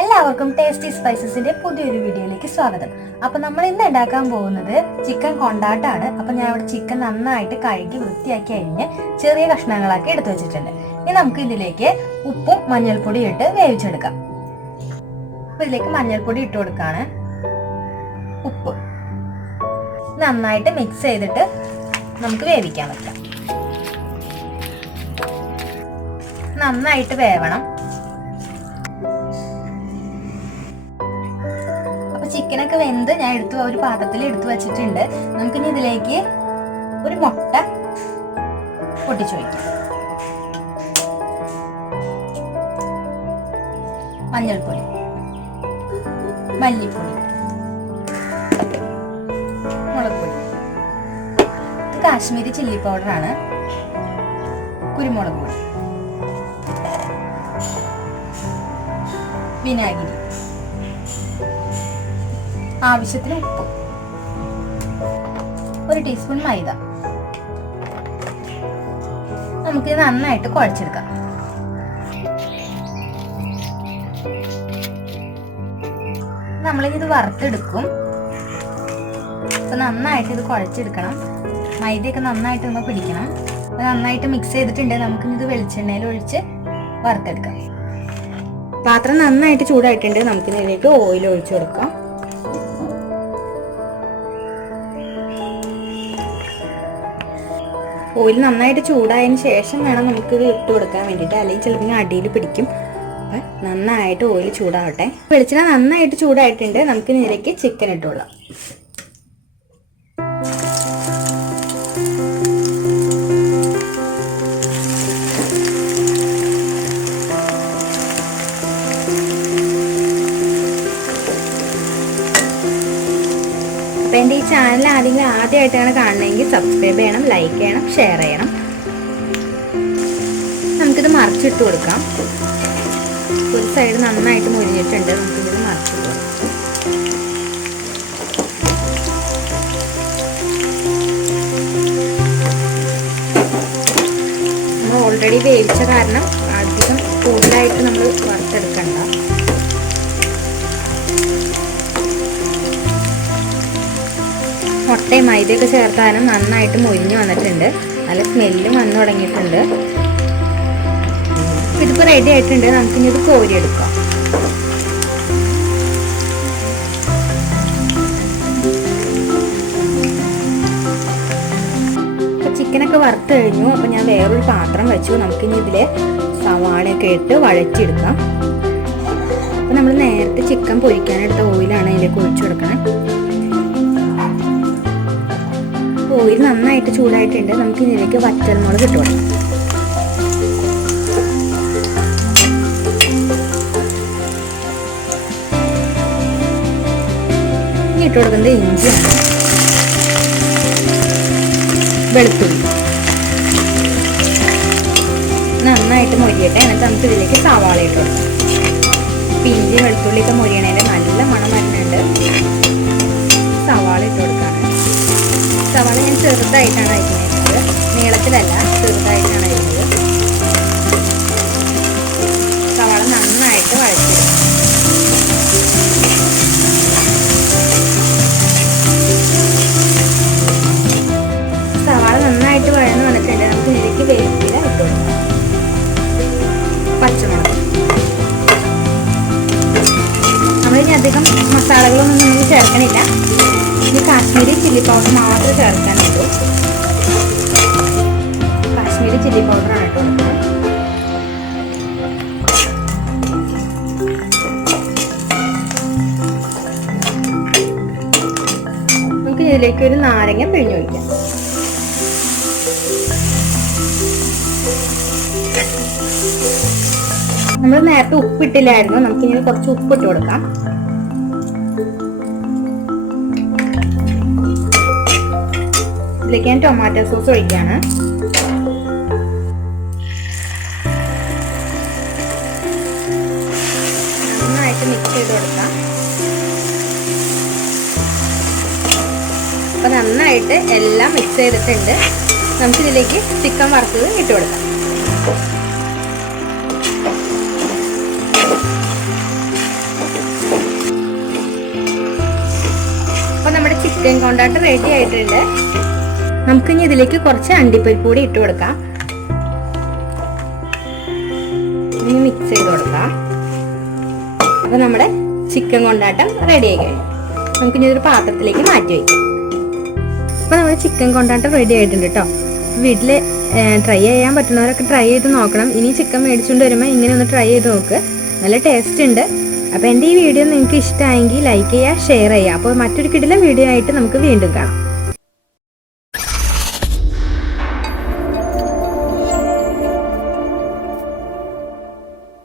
എല്ലാവർക്കും ടേസ്റ്റി സ്പൈസസിന്റെ പുതിയൊരു വീഡിയോയിലേക്ക് സ്വാഗതം. അപ്പൊ നമ്മൾ ഇന്ന് ഉണ്ടാക്കാൻ പോകുന്നത് ചിക്കൻ കൊണ്ടാട്ടാണ്. അപ്പൊ ഞാൻ ഇവിടെ ചിക്കൻ നന്നായിട്ട് കഴുകി വൃത്തിയാക്കി അരിഞ്ഞ് ചെറിയ കഷ്ണങ്ങളാക്കി എടുത്തു വെച്ചിട്ടുണ്ട്. ഇനി നമുക്ക് ഇതിലേക്ക് ഉപ്പും മഞ്ഞൾപ്പൊടി ഇട്ട് വേവിച്ചെടുക്കാം. അപ്പൊ ഇതിലേക്ക് മഞ്ഞൾപ്പൊടി ഇട്ട് കൊടുക്കാണ്. ഉപ്പ് നന്നായിട്ട് മിക്സ് ചെയ്തിട്ട് നമുക്ക് വേവിക്കാൻ വെക്കാം. നന്നായിട്ട് വേവണം. ചിക്കനൊക്കെ വെന്ത് ഞാൻ ഒരു പാത്രത്തിൽ എടുത്തു വെച്ചിട്ടുണ്ട്. നമുക്കിനി ഇതിലേക്ക് ഒരു മുട്ട പൊട്ടിച്ചു വയ്ക്കാം. മഞ്ഞൾപ്പൊടി, മല്ലിപ്പൊടി, മുളകുപൊടി, ഇത് കാശ്മീരി ചില്ലി പൗഡറാണ്, കുരുമുളക് പൊടി, വിനാഗിരി, ആവശ്യത്തിന് ഉപ്പ്, ഒരു ടീസ്പൂൺ മൈദ. നമുക്കിത് നന്നായിട്ട് കുഴച്ചെടുക്കാം. നമ്മളിത് വറുത്തെടുക്കും. അപ്പൊ നന്നായിട്ട് ഇത് കുഴച്ചെടുക്കണം. മൈദയൊക്കെ നന്നായിട്ട് നമ്മൾ പിടിക്കണം. നന്നായിട്ട് മിക്സ് ചെയ്തിട്ടുണ്ട്. നമുക്കിത് വെളിച്ചെണ്ണയിൽ ഒഴിച്ച് വറുത്തെടുക്കാം. പാത്രം നന്നായിട്ട് ചൂടായിട്ടുണ്ട്. നമുക്കിതിലേക്ക് ഓയിൽ ഒഴിച്ചു കൊടുക്കാം. ഓയിൽ നന്നായിട്ട് ചൂടായതിന് ശേഷം വേണം നമുക്കിത് ഇട്ട് കൊടുക്കാൻ വേണ്ടിയിട്ട്, അല്ലെങ്കിൽ ചിലപ്പോൾ അടിയിൽ പിടിക്കും. അപ്പം നന്നായിട്ട് ഓയിൽ ചൂടാവട്ടെ. വെളിച്ചെണ്ണ നന്നായിട്ട് ചൂടായിട്ടുണ്ട്. നമുക്ക് ഇതിലേക്ക് ചിക്കൻ ഇട്ടുകൊള്ളാം. അപ്പോൾ എൻ്റെ ഈ ചാനൽ ആദ്യമായിട്ടാണ് കാണണമെങ്കിൽ സബ്സ്ക്രൈബ് ചെയ്യണം, ലൈക്ക് ചെയ്യണം, ഷെയർ ചെയ്യണം. നമുക്കിത് മറിച്ചിട്ട് കൊടുക്കാം. ഒരു സൈഡ് നന്നായിട്ട് മുരിഞ്ഞിട്ടുണ്ട്. നമുക്കിത് മറിച്ചിട്ട് കൊടുക്കാം. നമ്മൾ ഓൾറെഡി വേവിച്ച കാരണം അധികം കൂടുതലായിട്ട് നമ്മൾ വറുത്തെടുക്കണ്ട. മുട്ടയും മൈദയൊക്കെ ചേർത്താലും നന്നായിട്ട് മൊരിഞ്ഞ് വന്നിട്ടുണ്ട്. നല്ല സ്മെല്ലും വന്നു തുടങ്ങിയിട്ടുണ്ട്. ഇതിപ്പോൾ റെഡി ആയിട്ടുണ്ട്. നമുക്കിനി ഇത് കോരിയെടുക്കാം. അപ്പോൾ ചിക്കനൊക്കെ വറുത്ത് കഴിഞ്ഞു. അപ്പോൾ ഞാൻ വേറൊരു പാത്രം വെച്ചു. നമുക്കിനി ഇതിൽ സവാളയൊക്കെ ഇട്ട് വഴറ്റിയെടുക്കാം. അപ്പോൾ നമ്മൾ നേരത്തെ ചിക്കൻ പൊരിക്കാനെടുത്ത ഓയിലാണ് ഇതിലേക്ക് ഒഴിച്ചു കൊടുക്കണം. ഓയിൽ നന്നായിട്ട് ചൂടായിട്ടുണ്ട്. നമുക്ക് ഇതിലേക്ക് വറ്റൽമുളക് ഇട്ട് കൊടുക്കാം. ഇനി ഇട്ട് കൊടുക്കുന്നത് ഇഞ്ചിയാണ്, വെളുത്തുള്ളി. നന്നായിട്ട് മൊരിയട്ടെ. എന്നിട്ട് നമുക്ക് ഇതിലേക്ക് സവാള ഇട്ട് കൊടുക്കാം. ഇഞ്ചി വെളുത്തുള്ളിയൊക്കെ മൊരിയണേൻ്റെ നല്ല മണം വരുന്നുണ്ട്. സവാള ഇട്ട് കൊടുക്കാണ്. സവാള ഞാൻ ചെറുതായിട്ടാണ് അരിഞ്ഞത്, നീളത്തിലല്ല, ചെറുതായിട്ടാണ് അരിഞ്ഞത്. സവാള നന്നായിട്ട് വഴറ്റിയെടുക്കും. സവാള നന്നായിട്ട് വഴന്ന് വന്നിട്ടുണ്ട്. നമുക്ക് ഇതിലേക്ക് വേപ്പില ഇട്ട് കൊടുക്കാം. പച്ചമുളക്. നമ്മളിനി അധികം മസാലകളൊന്നും നമ്മൾ ചേർക്കണില്ല. ഇത് കാശ്മീരി ചില്ലി പൗഡർ മാത്രമേ ചേർക്കാനുള്ളൂ. കാശ്മീരി ചില്ലി പൗഡറാണ് ഇട്ട് കൊടുക്കുന്നത്. നമുക്ക് ഇതിലേക്ക് ഒരു നാരങ്ങ പിഴിഞ്ഞു വയ്ക്കാം. നമ്മൾ നേരത്തെ ഉപ്പിട്ടില്ലായിരുന്നു. നമുക്കിങ്ങനെ കുറച്ച് ഉപ്പിട്ട് കൊടുക്കാം. ഇതിലേക്ക് ഞാൻ ടൊമാറ്റോ സോസ് ഒഴിക്കുകയാണ്. നന്നായിട്ട് മിക്സ് ചെയ്ത് കൊടുക്കാം. അപ്പോൾ നന്നായിട്ട് എല്ലാം മിക്സ് ചെയ്തിട്ടുണ്ട്. നമുക്കിതിലേക്ക് ചിക്കൻ വറുത്തത് ഇട്ട് കൊടുക്കാം. അപ്പോൾ നമ്മുടെ ചിക്കൻ കൊണ്ടാട്ടം റെഡി ആയിട്ടുണ്ട്. നമുക്കിനി ഇതിലേക്ക് കുറച്ച് അണ്ടിപ്പരിപ്പ് കൂടി ഇട്ട് കൊടുക്കാം. ഇനി മിക്സ് ചെയ്ത് കൊടുക്കാം. അപ്പോൾ നമ്മുടെ ചിക്കൻ കൊണ്ടാട്ടം റെഡി ആയി കഴിഞ്ഞു. നമുക്കിനി ഇതൊരു പാത്രത്തിലേക്ക് മാറ്റി വയ്ക്കാം. അപ്പോൾ നമ്മുടെ ചിക്കൻ കൊണ്ടാട്ടം റെഡി ആയിട്ടുണ്ട് കേട്ടോ. വീട്ടിൽ ട്രൈ ചെയ്യാൻ പറ്റുന്നവരൊക്കെ ട്രൈ ചെയ്ത് നോക്കണം. ഇനി ചിക്കൻ മേടിച്ചുകൊണ്ട് വരുമ്പോൾ ഇങ്ങനെ ഒന്ന് ട്രൈ ചെയ്ത് നോക്ക്. നല്ല ടേസ്റ്റ് ഉണ്ട്. അപ്പോൾ എൻ്റെ ഈ വീഡിയോ നിങ്ങൾക്ക് ഇഷ്ടമായെങ്കിൽ ലൈക്ക് ചെയ്യുക, ഷെയർ ചെയ്യുക. അപ്പോൾ മറ്റൊരു കിടിലൻ വീഡിയോ ആയിട്ട് നമുക്ക് വീണ്ടും കാണാം.